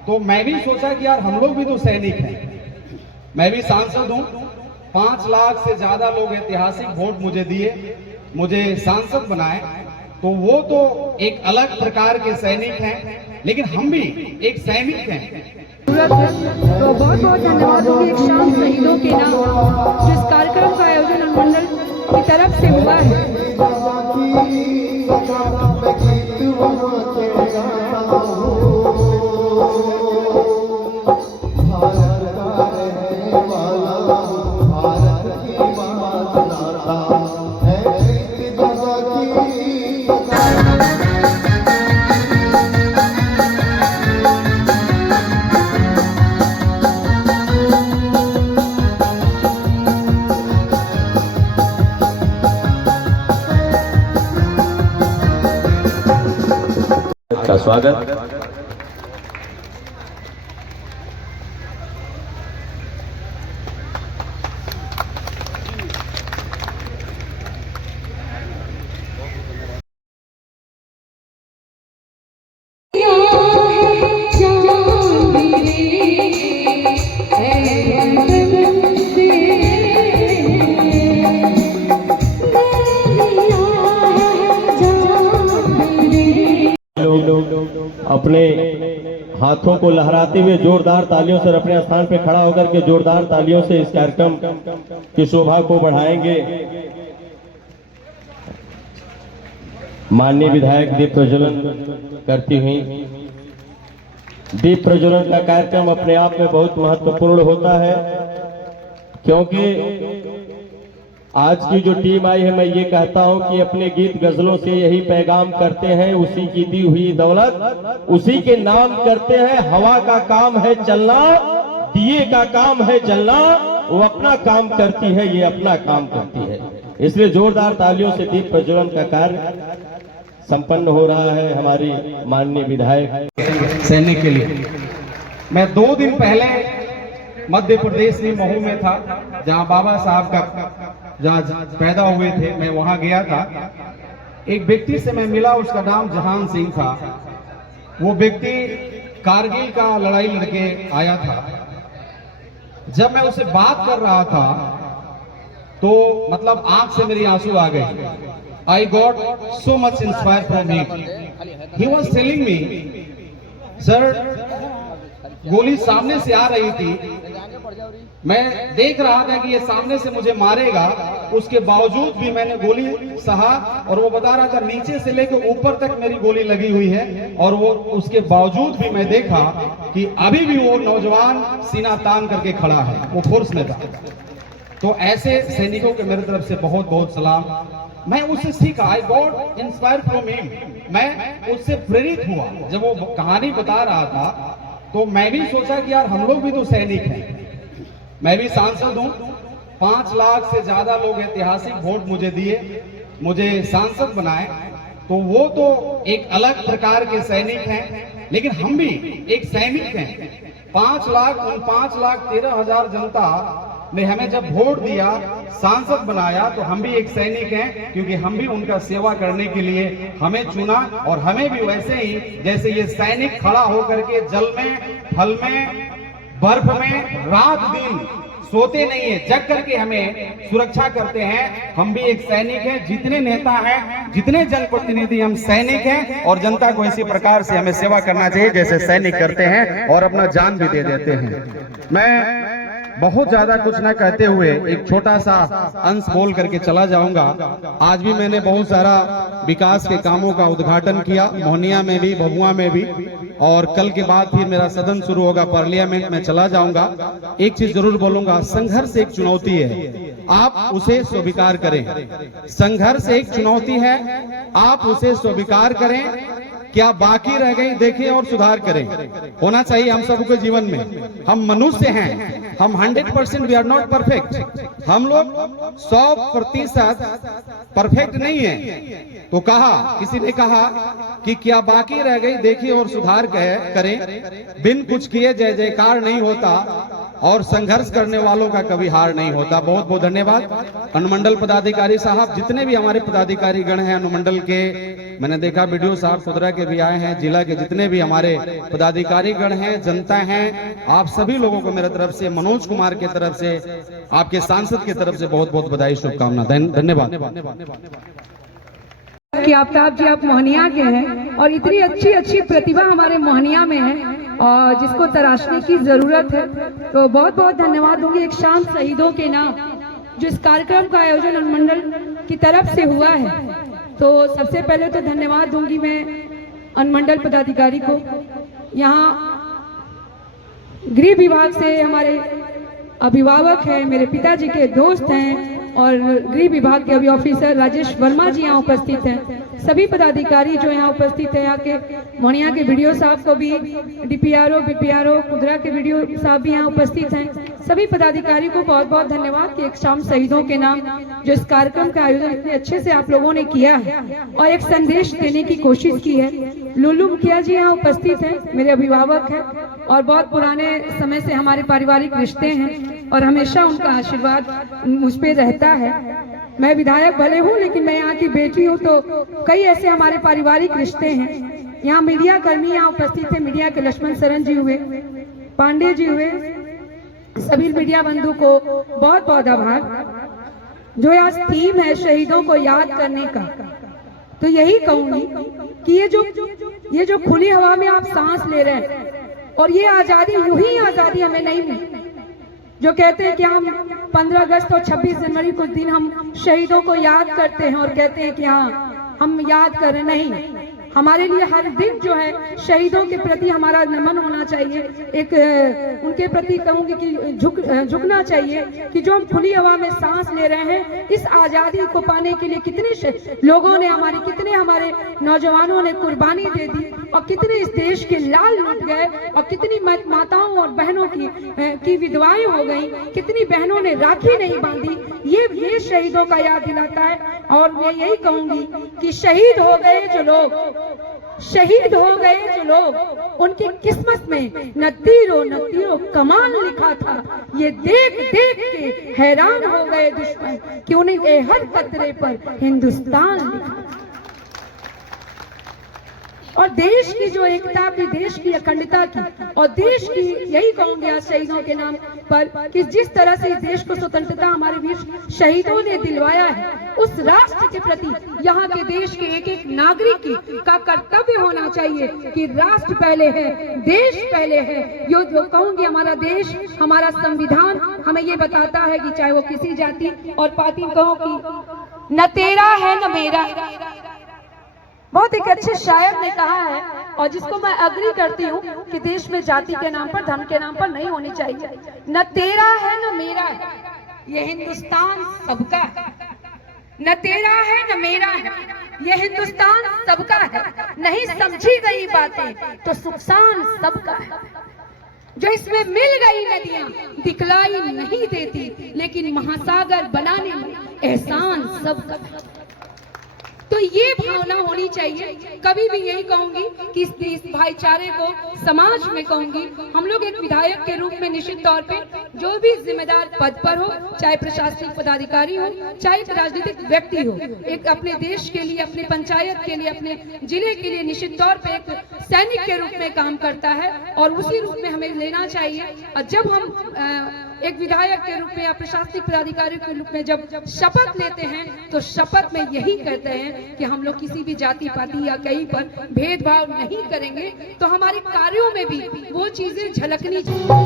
तो मैं भी सोचा कि यार हम लोग भी तो सैनिक हैं, मैं भी सांसद हूं। 5 लाख से ज्यादा लोग ऐतिहासिक वोट मुझे दिए, मुझे सांसद बनाए, तो वो तो एक अलग प्रकार के सैनिक हैं, लेकिन हम भी एक सैनिक हैं। तो बहुत बहुत धन्यवाद होगी एक शाम शहीदों के नाम जिस कार्यक्रम का आयोजन अनुमंडल की तरफ से हुआ है। का स्वागत। अपने हाथों को लहराते हुए जोरदार तालियों से अपने स्थान पर खड़ा होकर के जोरदार तालियों से इस कार्यक्रम की शोभा को बढ़ाएंगे। माननीय विधायक दीप प्रज्वलन करती हुई। दीप प्रज्वलन का कार्यक्रम अपने आप में बहुत महत्वपूर्ण होता है, क्योंकि आज की जो टीम आई है, मैं ये कहता हूं कि अपने गीत गजलों से यही पैगाम करते हैं, उसी की दी हुई दौलत उसी के नाम करते हैं। हवा का काम है चलना, दिए का काम है जलना, वो अपना काम करती है, ये अपना काम करती है। इसलिए जोरदार तालियों से दीप प्रज्वलन का कार्य संपन्न हो रहा है। हमारी माननीय विधायक सैनिक के लिए मैं 2 दिन पहले मध्य प्रदेश में महू में था, जहां बाबा साहब का जहां पैदा हुए थे, मैं वहां गया था। एक व्यक्ति से मैं मिला, उसका नाम जहान सिंह था। वो व्यक्ति कारगिल का लड़ाई लड़के आया था। जब मैं उससे बात कर रहा था तो मतलब आंख से मेरी आंसू आ गए। I got so much inspire from him. He was telling me, sir गोली सामने से आ रही थी, मैं देख रहा था कि ये सामने से मुझे मारेगा, उसके बावजूद भी मैंने गोली सहा। और वो बता रहा था नीचे से लेकर ऊपर तक मेरी गोली लगी हुई है, और वो उसके बावजूद भी मैं देखा कि अभी भी वो नौजवान सीना तान करके खड़ा है, वो फोर्स में था। तो ऐसे सैनिकों के मेरी तरफ से बहुत बहुत सलाम। मैं उससे सीखा, I got inspire from him. मैं उससे प्रेरित हुआ। जब वो कहानी बता रहा था तो मैं भी सोचा कि यार हम लोग भी तो सैनिक हैं, मैं भी सांसद हूं। 5 लाख से ज्यादा लोग ऐतिहासिक वोट मुझे दिए, मुझे सांसद बनाए, तो वो तो एक अलग प्रकार के सैनिक हैं, लेकिन हम भी एक सैनिक हैं। 5 लाख 13,000 जनता ने हमें जब वोट दिया, सांसद बनाया, तो हम भी एक सैनिक हैं, क्योंकि हम भी उनका सेवा करने के लिए हमें चुना। और हमें भी वैसे ही जैसे ये सैनिक खड़ा होकर के जल में, फल में, बर्फ में रात दिन सोते नहीं है, जग करके हमें सुरक्षा करते हैं, हम भी एक सैनिक हैं। जितने नेता हैं, जितने जनप्रतिनिधि, हम सैनिक हैं। और जनता को इसी प्रकार से हमें सेवा करना चाहिए जैसे सैनिक करते हैं, और अपना जान भी दे देते हैं। मैं बहुत ज्यादा कुछ न कहते हुए एक छोटा सा अंश बोल करके चला जाऊंगा। आज भी मैंने बहुत सारा विकास के कामों का उद्घाटन किया, मोहनिया में भी, भभुआ में भी, और कल के बाद फिर मेरा सदन शुरू होगा, पार्लियामेंट में चला जाऊंगा। एक चीज जरूर बोलूंगा, संघर्ष एक चुनौती है, आप उसे स्वीकार करें। संघर्ष एक चुनौती है, आप उसे स्वीकार करें। क्या बाकी रह गई देखें और सुधार करें। होना चाहिए हम सबके जीवन में। हम मनुष्य हैं, हम 100% वी आर नॉट परफेक्ट। हम लोग 100% परफेक्ट नहीं है। तो कहा, किसी ने कहा कि क्या बाकी रह गई देखिए और सुधार करें। बिन कुछ किए जय जयकार नहीं होता, और संघर्ष करने वालों का कभी हार नहीं होता। बहुत बहुत धन्यवाद अनुमंडल पदाधिकारी साहब, जितने भी हमारे पदाधिकारी गण हैं अनुमंडल के, मैंने देखा वीडियो साहब खुदरा के भी आए हैं, जिला के जितने भी हमारे पदाधिकारीगण हैं, जनता हैं, आप सभी लोगों को मेरे तरफ से, मनोज कुमार की तरफ से, आपके सांसद की तरफ से बहुत बहुत बधाई, शुभकामना, धन्यवाद। कि आफ्ताब जी आप मोहनिया के हैं और इतनी अच्छी अच्छी प्रतिभा हमारे मोहनिया में है और जिसको तराशने की जरूरत है, तो बहुत बहुत धन्यवाद दूंगी एक शाम शहीदों के नाम जो इस कार्यक्रम का आयोजन अनुमंडल की तरफ से हुआ है। तो सबसे पहले तो धन्यवाद दूंगी मैं अनुमंडल पदाधिकारी को। यहाँ गृह विभाग से हमारे अभिभावक हैं, मेरे पिताजी के दोस्त हैं और गृह विभाग के अभी ऑफिसर राजेश वर्मा जी यहाँ उपस्थित हैं। सभी पदाधिकारी जो यहाँ उपस्थित हैं, यहाँ के मोहनिया के वीडियो साहब को भी, डीपीआरओ बीपीआरओ खुदरा के वीडियो साहब भी यहाँ उपस्थित हैं। सभी पदाधिकारी को बहुत बहुत धन्यवाद कि एक शाम शहीदों के नाम जो इस कार्यक्रम का आयोजन इतने अच्छे से आप लोगों ने किया है और एक संदेश देने की कोशिश की है। लुल्लू मुखिया जी यहाँ उपस्थित हैं, मेरे अभिभावक हैं और बहुत पुराने समय से हमारे पारिवारिक रिश्ते हैं और हमेशा उनका आशीर्वाद मुझ पे रहता है। मैं विधायक भले हूँ लेकिन मैं यहाँ की बेटी हूँ, तो कई ऐसे हमारे पारिवारिक रिश्ते हैं। यहाँ मीडिया कर्मी यहाँ उपस्थित है, मीडिया के लक्ष्मण शरण जी हुए, पांडे जी हुए, सभी मीडिया बंधु को बहुत बहुत आभार। जो आज थीम है शहीदों को याद करने का, तो यही कहूंगी कि ये जो खुली हवा में आप सांस ले रहे हैं और ये आजादी, यूं ही आजादी हमें नहीं मिली। जो कहते हैं कि हम 15 अगस्त और 26 जनवरी कुछ दिन हम शहीदों को याद करते हैं और कहते हैं कि हाँ हम याद कर रहे, नहीं, हमारे लिए हर दिन जो है शहीदों के प्रति हमारा नमन होना चाहिए। एक उनके प्रति कहूंगी कि झुकना चाहिए कि जो हम खुली हवा में सांस ले रहे हैं, इस आजादी को पाने के लिए कितने लोगों ने, कितने हमारे नौजवानों ने कुर्बानी दे दी और कितने इस देश के लाल लुट गए और कितनी माताओं और बहनों की विधवाएं हो गई, कितनी बहनों ने राखी नहीं बांधी। ये शहीदों का याद दिलाता है। और मैं यही कहूंगी कि शहीद हो गए जो लोग, उनकी किस्मत में न तीरों कमान लिखा था। ये देख देख के हैरान हो गए दुश्मन कि उन्हें हर कतरे पर हिंदुस्तान लिखा। और देश की जो एकता की, देश की अखंडता की और देश की, यही कहूंगे आज शहीदों के नाम पर कि जिस तरह से देश को स्वतंत्रता हमारे वीर शहीदों ने दिलवाया है, उस राष्ट्र के प्रति यहाँ के देश के एक एक नागरिक का कर्तव्य होना चाहिए कि राष्ट्र पहले है, देश पहले है। जो कहूंगी हमारा देश, हमारा संविधान हमें ये बताता है कि चाहे वो किसी जाति और पाति कहो कि न तेरा है न मेरा। बहुत एक अच्छे शायर ने कहा है और जिसको मैं अग्री करती हूँ कि देश में जाति के नाम पर, धर्म के नाम पर नहीं होनी चाहिए। न तेरा है न मेरा है, ये हिंदुस्तान सबका है। न तेरा है न मेरा है, ये हिंदुस्तान सबका है। नहीं समझी गई बातें तो नुकसान सबका है। जो इसमें मिल गई नदियां दिखलाई नहीं देती, लेकिन महासागर बनाने में एहसान सबका है। तो ये भावना होनी चाहिए। कभी भी यही कहूंगी कि इस भाईचारे को समाज में कहूंगी, हम लोग एक विधायक के रूप में निश्चित तौर पे जो भी जिम्मेदार पद पर हो, चाहे प्रशासनिक पदाधिकारी हो, चाहे राजनीतिक व्यक्ति हो, एक अपने देश के लिए, अपने पंचायत के लिए, अपने जिले के लिए निश्चित तौर पे एक सैनिक के रूप में काम करता है और उसी रूप में हमें लेना चाहिए। और जब हम एक विधायक के रूप में या प्रशासनिक पदाधिकारी के रूप में जब शपथ लेते हैं, तो शपथ में यही कहते हैं कि हम लोग किसी भी जाति पाति या कहीं पर भेदभाव नहीं करेंगे। तो हमारे कार्यों में भी वो चीजें झलकनी चाहिए।